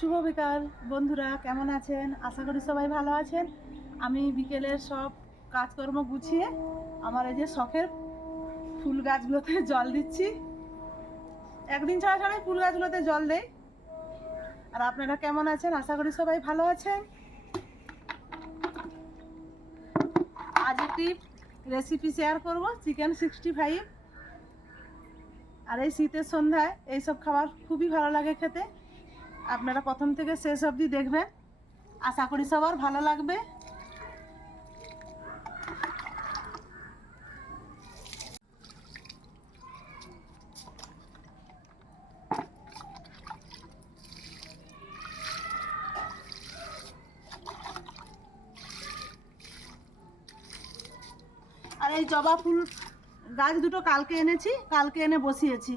শুভ বিকাল বন্ধুরা, কেমন আছেন? আশা করি সবাই ভালো আছেন। আমি বিকেলের সব কাজকর্ম গুছিয়ে আমার এই যে শখের ফুল গাছগুলোতে জল দিচ্ছি। একদিন ছাড়া ছাড়াই ফুল গাছগুলোতে জল দেই। আর আপনারা কেমন আছেন? আশা করি সবাই ভালো আছেন। আজ একটি রেসিপি শেয়ার করব, চিকেন 65। আর এই শীতের সন্ধ্যায় এইসব খাবার খুবই ভালো লাগে খেতে। আপনারা প্রথম থেকে শেষ অবধি দেখবেন, আশা করি সবার ভালো লাগবে। আর এই জবা ফুল গাছ দুটো কালকে এনেছি, কালকে এনে বসিয়েছি।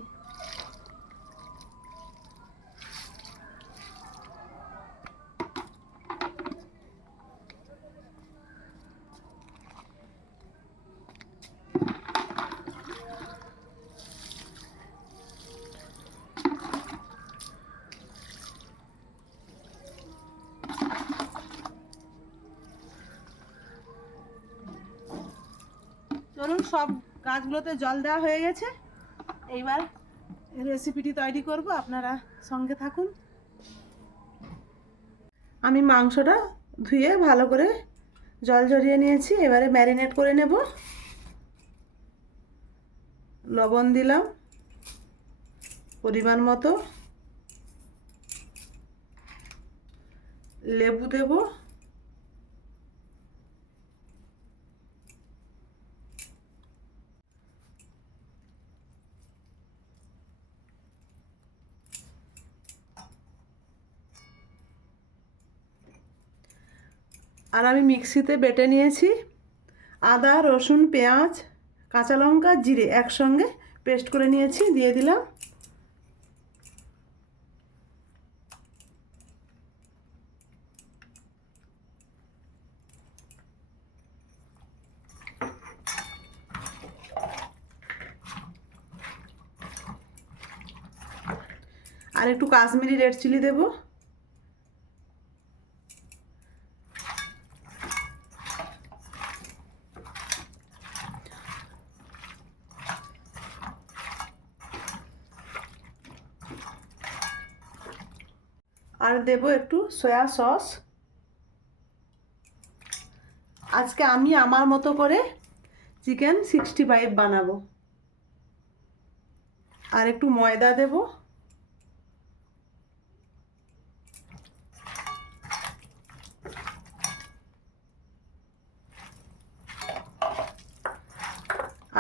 চলুন, সব গাছগুলোতে জল দেওয়া হয়ে গেছে। এইবার রেসিপিটি তৈরি করব, আপনারা সঙ্গে থাকুন। আমি মাংসটা ধুয়ে ভালো করে জল ঝরিয়ে নিয়েছি। এবারে ম্যারিনেট করে নেব। লবণ দিলাম পরিমাণ মতো, লেবু দেব, আর আমি মিক্সিতে বেটে নিয়েছি আদা, রসুন, পেঁয়াজ, কাঁচা লঙ্কা, জিরে একসঙ্গে পেস্ট করে নিয়েছি, দিয়ে দিলাম। আর একটু কাশ্মীরি রেড চিলি দেব। আর দেব একটু সয়া সস। আজকে আমি আমার মতো করে চিকেন 65 বানাবো। আর একটু ময়দা দেব,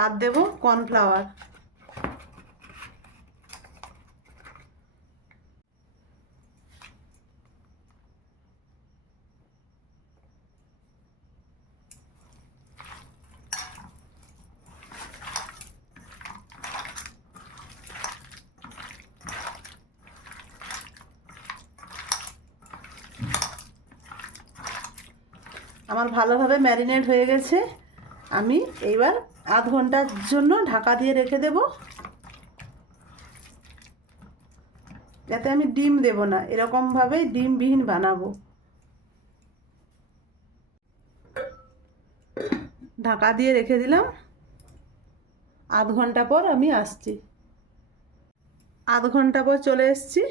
আর দেব কর্নফ্লাওয়ার। আমার ভালোভাবে ম্যারিনেট হয়ে গেছে। আমি এইবার আধ ঘন্টার জন্য ঢাকা দিয়ে রেখে দেব। যাতে আমি ডিম দেব না, এরকমভাবেই ডিমবিহীন বানাবো। ঢাকা দিয়ে রেখে দিলাম। আধ ঘন্টা পর আমি আসছি। আধ ঘন্টা পর চলে এসেছি।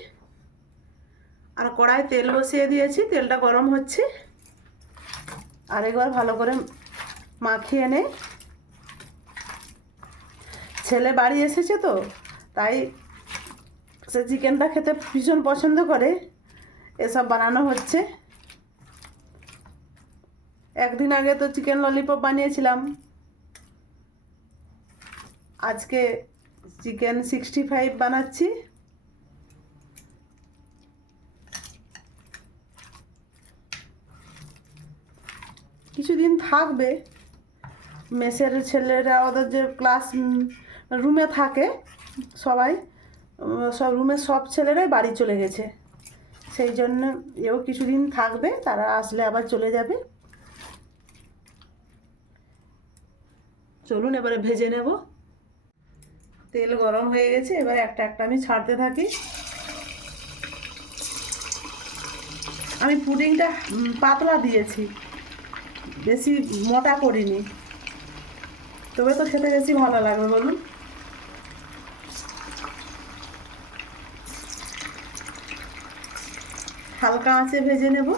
আর কড়ায় তেল বসিয়ে দিয়েছি, তেলটা গরম হচ্ছে। আর একবার ভালো করে মাখিয়ে নে। ছেলে বাড়ি এসেছে তো, তাই সে চিকেনটা খেতে ভীষণ পছন্দ করে, এসব বানানো হচ্ছে। একদিন আগে তো চিকেন ললিপপ বানিয়েছিলাম, আজকে চিকেন 65 বানাচ্ছি। কিছুদিন থাকবে। মেসের ছেলেরা ওদের যে ক্লাস রুমে থাকে সবাই, সব রুমের সব ছেলেরাই বাড়ি চলে গেছে, সেই জন্য এও কিছুদিন থাকবে, তারা আসলে আবার চলে যাবে। চলুন এবারে ভেজে নেব। তেল গরম হয়ে গেছে, এবারে একটা একটা আমি ছাড়তে থাকি। আমি পুডিংটা পাতলা দিয়েছি, বেশি মোটা করিনি, তবে তো খেতে বেশি ভালো লাগবে বলুন। হালকা আঁচে ভেজে নেব।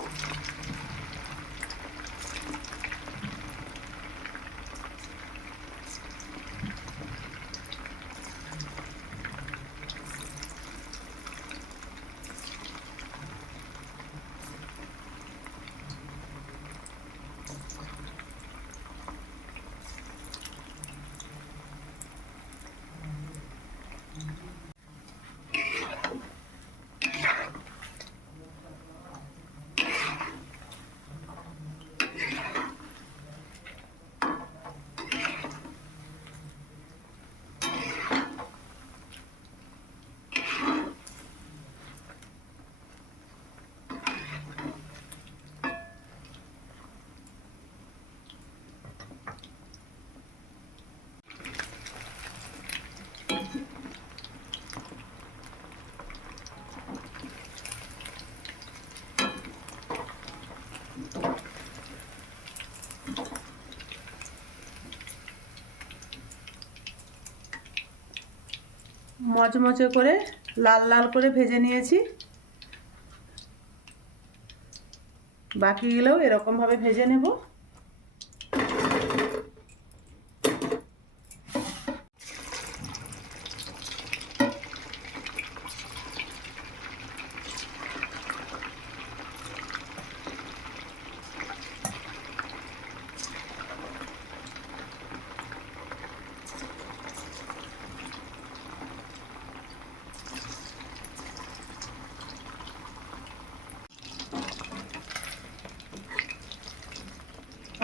মচমচে করে লাল লাল করে ভেজে নিয়েছি, বাকিগুলোও এরকমভাবে ভেজে নেব।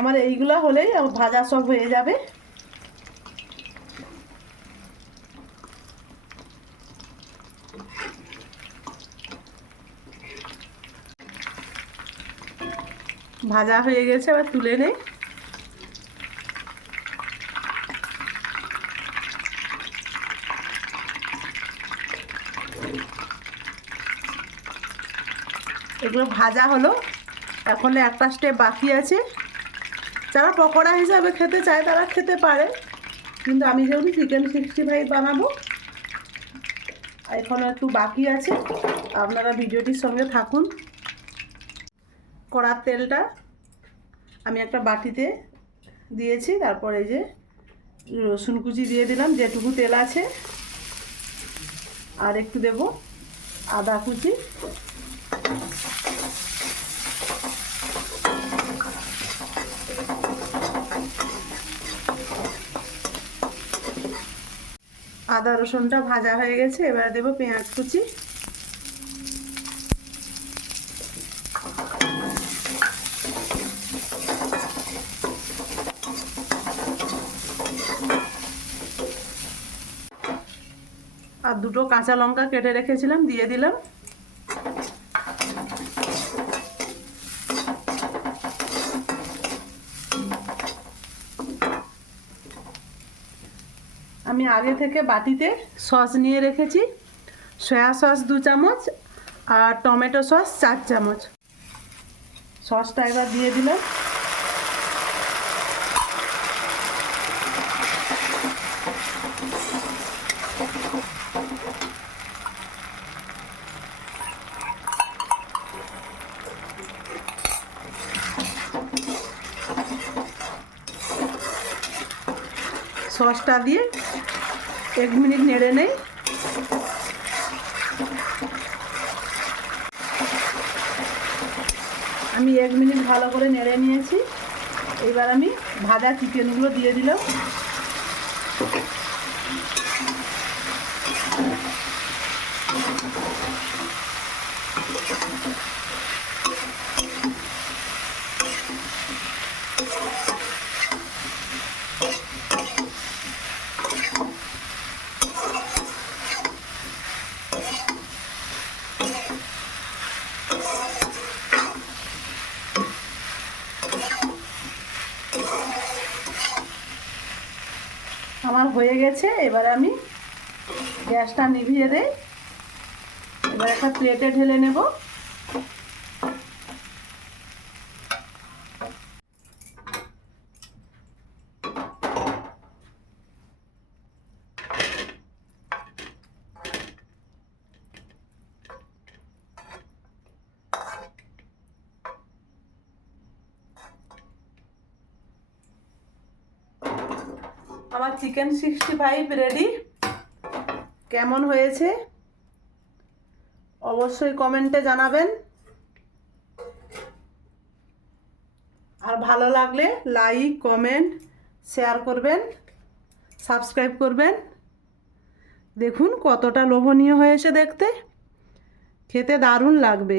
আমার এইগুলা হলেই ভাজা সব হয়ে যাবে। ভাজা হয়ে গেছে, এবার তুলে নেই। এগুলো ভাজা হলো, এখন একটা স্টেপ বাকি আছে। যারা পকোড়া হিসাবে খেতে চায় তারা খেতে পারে, কিন্তু আমি যেহেতু চিকেন 65 বানাবো, এখন একটু বাকি আছে, আপনারা ভিডিওটির সঙ্গে থাকুন। কড়ার তেলটা আমি একটা বাটিতে দিয়েছি, তারপর এই যে রসুন কুচি দিয়ে দিলাম যেটুকু তেল আছে, আর একটু দেব আদা কুচি, আদা রসুনটা ভাজা হয়ে গেছে, এবারে দেব পেঁয়াজ কুচি, আর দুটো কাঁচা লঙ্কা কেটে রেখেছিলাম দিয়ে দিলাম। আমি আগে থেকে বাটিতে সস নিয়ে রেখেছি, সয়া সস 2 চামচ আর টমেটো সস 4 চামচ। সসটা এবার দিয়ে দিলাম। সসটা দিয়ে 1 মিনিট নেড়ে নেই। আমি 1 মিনিট ভালো করে নেড়ে নিয়েছি, এবার আমি ভাজা চিকেনগুলো দিয়ে দিলাম। আমার হয়ে গেছে, এবার আমি গ্যাসটা নিভিয়ে দেই। এবার একটা প্লেটে ঢেলে নেব। আমার চিকেন 65 রেডি। কেমন হয়েছে অবশ্যই কমেন্টে জানাবেন, আর ভালো লাগলে লাইক কমেন্ট শেয়ার করবেন, সাবস্ক্রাইব করবেন। দেখুন কতটা লোভনীয় হয়েছে দেখতে, খেতে দারুণ লাগবে।